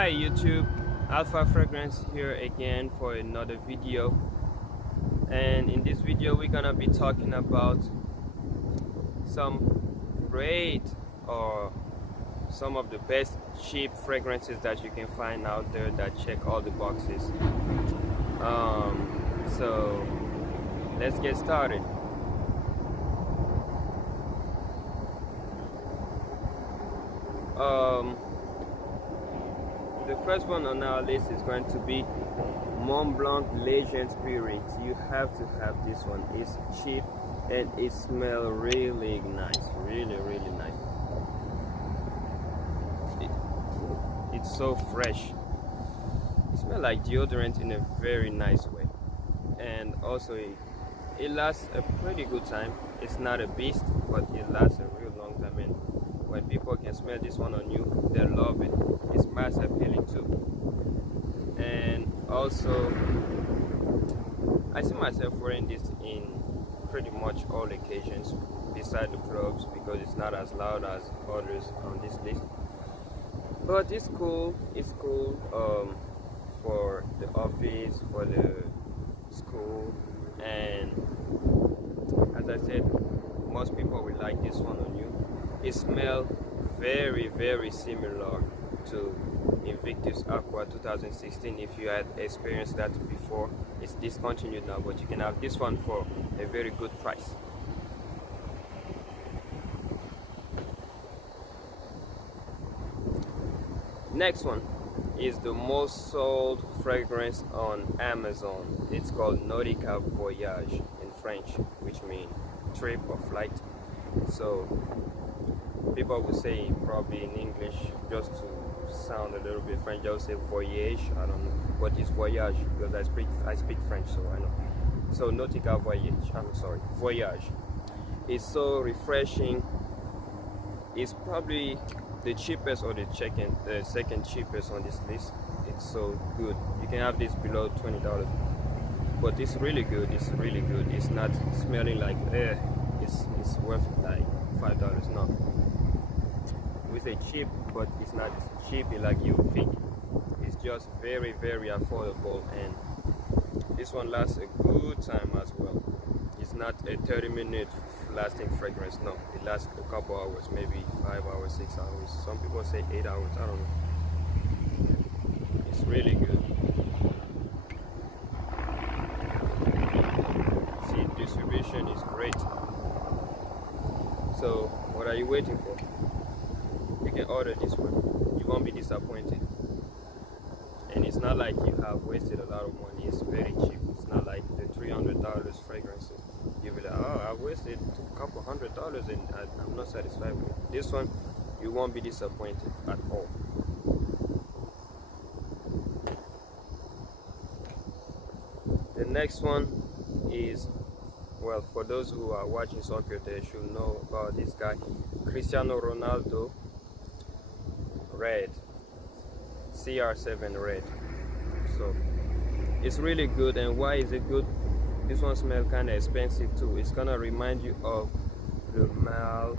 Hi YouTube, Alpha Fragrance here again for another video, and in this video we're gonna be talking about some great or some of the best cheap fragrances that you can find out there that check all the boxes. So let's get started. The first one on our list is going to be Mont Blanc Legend Spirit. You have to have this one. It's cheap and it smells really nice, really nice. It's so fresh. It smells like deodorant in a very nice way, and also it lasts a pretty good time. It's not a beast, but it lasts a real long time, and when people can smell this one on you, they love it. It's mass appealing too. And also, I see myself wearing this in pretty much all occasions beside the clubs because it's not as loud as others on this list. But it's cool. It's cool for the office, for the school, and as I said, most people will like this one on you. It smells very similar to Invictus Aqua 2016. If you had experienced that before, it's discontinued now, but you can have this one for a very good price. Next one is the most sold fragrance on Amazon. It's called Nautica Voyage in French, which means trip or flight. So people would say probably in English, just to sound a little bit French, they'll say voyage. I don't know what is voyage because I speak French, so I know. So Nautica Voyage. It's so refreshing. It's probably the cheapest or the second cheapest on this list. It's so good. You can have this below $20, but it's really good. It's really good. It's not smelling like it's worth like $5. No, we say cheap, but it's not cheap like you think. It's just very affordable, and this one lasts a good time as well. It's not a 30-minute lasting fragrance. No, it lasts a couple hours, maybe 5 hours, 6 hours. Some people say 8 hours. I don't know. It's really good. See, distribution is great. So what are you waiting for? You can order this one. You won't be disappointed. And it's not like you have wasted a lot of money. It's very cheap. It's not like the $300 fragrances. You'll be like, oh, I wasted a couple $100 and I'm not satisfied with it. This one, you won't be disappointed at all. The next one is, well, for those who are watching soccer, they should know about this guy, Cristiano Ronaldo Red, CR7 Red. So it's really good. And why is it good? This one smells kind of expensive too. It's gonna remind you of Le Mal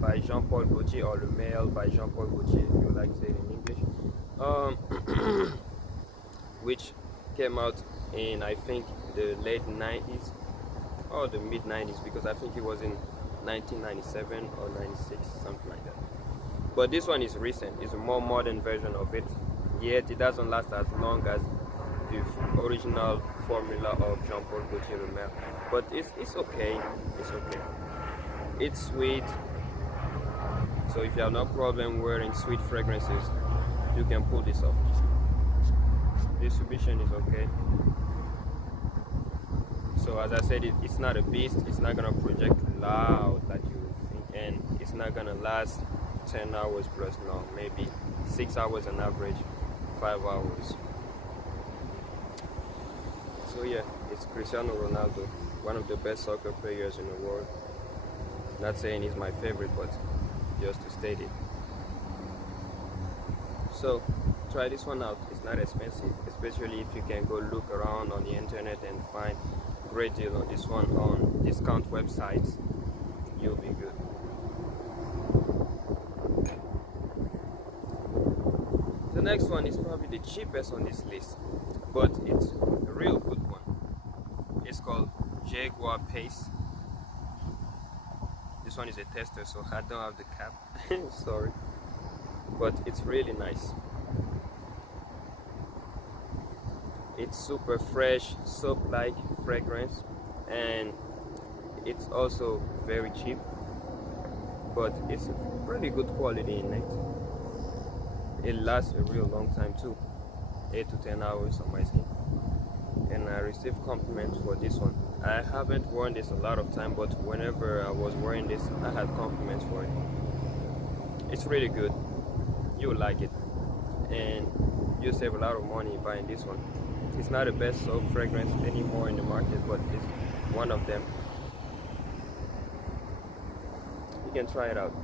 by Jean-Paul Gaultier, or Le Mail by Jean-Paul Gaultier, if you like to say it in English, which came out in, I think, the late 90s or the mid 90s, because I think it was in 1997 or 96, something like that. But this one is recent. It's a more modern version of it, yet it doesn't last as long as the original formula of Jean-Paul Gaultier Le Mail. But it's okay. It's okay. It's sweet. So if you have no problem wearing sweet fragrances, you can pull this off. Distribution is okay. So as I said, it's not a beast. It's not gonna project loud like you would think, and it's not gonna last 10 hours plus. No, maybe 6 hours on average, 5 hours. So yeah, it's Cristiano Ronaldo, one of the best soccer players in the world. Not saying he's my favorite, but just to state it. So try this one out. It's not expensive, especially if you can go look around on the internet and find great deal on this one on discount websites. You'll be good. next one is probably the cheapest on this list, but it's a real good one. It's called Jaguar Pace. This one is a tester, so I don't have the cap. Sorry, but it's really nice. It's super fresh, soap-like fragrance, and it's also very cheap, but it's pretty good quality in it. It lasts a real long time too, 8 to 10 hours on my skin, and I received compliments for this one. I haven't worn this a lot of time, but whenever I was wearing this, I had compliments for it. It's really good. You'll like it, and you'll save a lot of money buying this one. It's not the best soap fragrance anymore in the market, but it's one of them. You can try it out.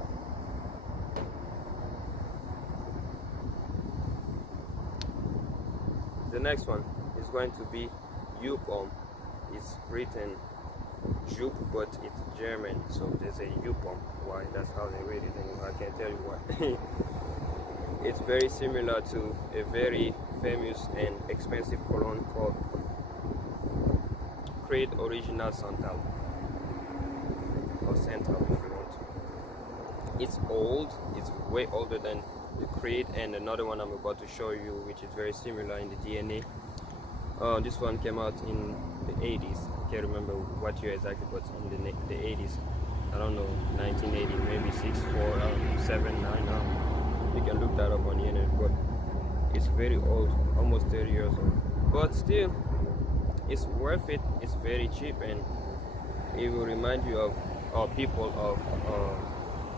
The next one is going to be U-Bomb. It's written Jupe, but it's German, so there's a U-Bomb. Why? That's how they read it, and I can't tell you why. It's very similar to a very famous and expensive cologne called Creed Original Santal, or Santal if you want. It's old, it's way older than the Creed and another one I'm about to show you, which is very similar in the DNA. This one came out in the 80s. I can't remember what year exactly, but in the 80s. I don't know, 1980, maybe 6, 4, 7, 9. You can look that up on the internet, but it's very old, almost 30 years old. But still, it's worth it. It's very cheap, and it will remind you of people of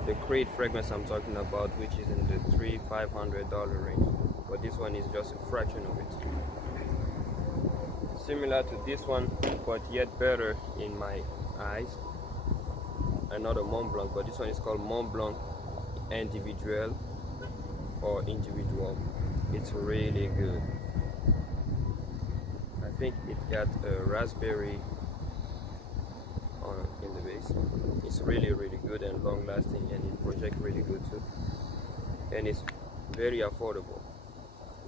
the Creed fragrance I'm talking about, which is in the $300-500 range. But this one is just a fraction of it. Similar to this one, but yet better in my eyes. Another Mont Blanc, but this one is called Mont Blanc Individual or Individual. It's really good. I think it got a raspberry in the base. It's really good and long lasting, and it projects really good too. And it's very affordable.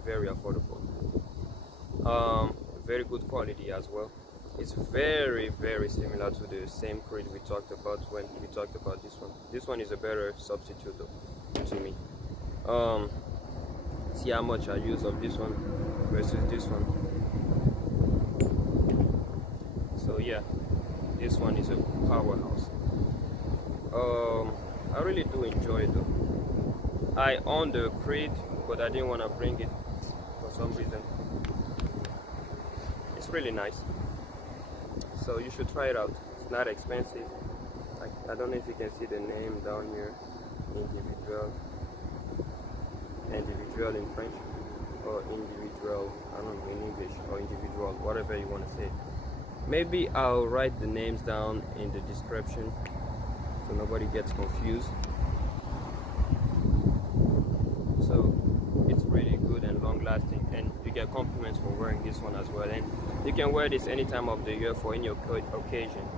Very affordable. Very good quality as well. It's very similar to the same Creed we talked about when we talked about this one. This one is a better substitute though, to me. See how much I use of this one versus this one. So yeah, this one is a powerhouse. I really do enjoy it though. I own the Creed, but I didn't want to bring it for some reason. It's really nice, so you should try it out. It's not expensive. I don't know if you can see the name down here, individual in French, or individual, I don't know, in English, or individual, whatever you want to say. Maybe I'll write the names down in the description so nobody gets confused. So it's really good and long lasting, and you get compliments for wearing this one as well, and you can wear this any time of the year for any occasion.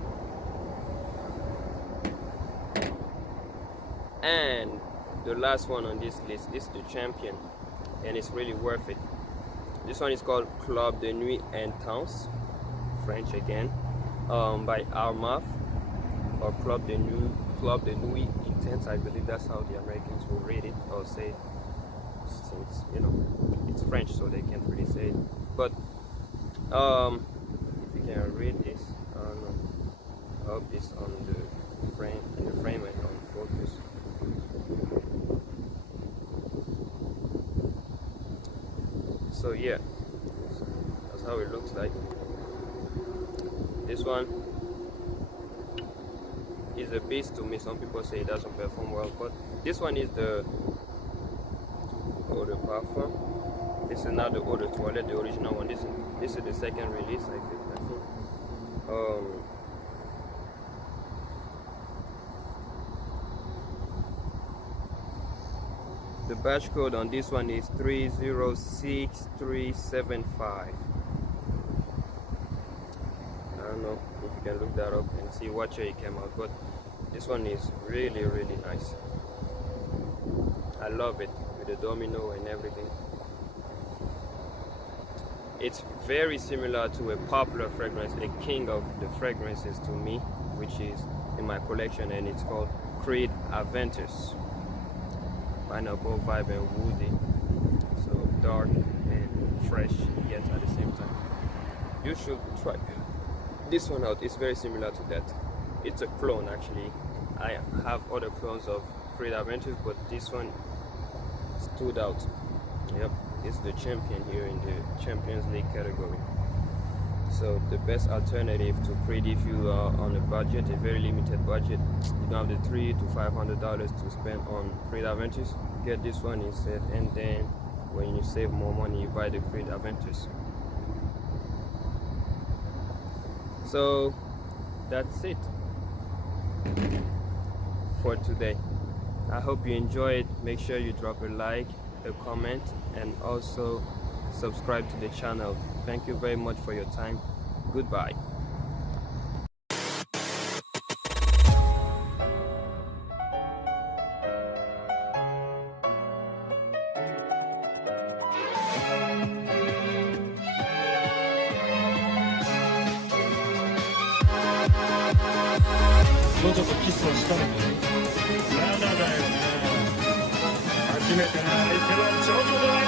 And the last one on this list, this is the champion, and it's really worth it. This one is called Club de Nuit Intense, French again, by Armaf, or Club de Nuit Intense. I believe that's how the Americans will read it or say it, since you know it's French, so they can't really say it. But if you can read this, I hope it's on the frame, in the frame and on focus. So yeah, that's how it looks like. This one is a beast to me. Some people say it doesn't perform well, but this one is the eau de parfum. This is not the eau de toilette, the original one. This is the second release, I think. The batch code on this one is 306375. I don't know if you can look that up and see what year it came out, but this one is really nice. I love it with the domino and everything. It's very similar to a popular fragrance, a king of the fragrances to me, which is in my collection, and it's called Creed Aventus. Pineapple, vibe, and woody. So dark and fresh, yet at the same time. You should try this one out. It's very similar to that. It's a clone actually. I have other clones of Creed Aventus, but this one stood out. Yep, it's the champion here in the Champions League category. So the best alternative to Creed if you are on a budget, a very limited budget, you don't have the $300 to $500 to spend on Creed Aventus, get this one instead, and then when you save more money, you buy the Creed Aventus. So that's it for today. I hope you enjoyed. Make sure you drop a like, a comment, and also subscribe to the channel. Thank you very much for your time. Goodbye.もうちょっとキスをしたのに。まだだよな。初めての相手はジョジョだ。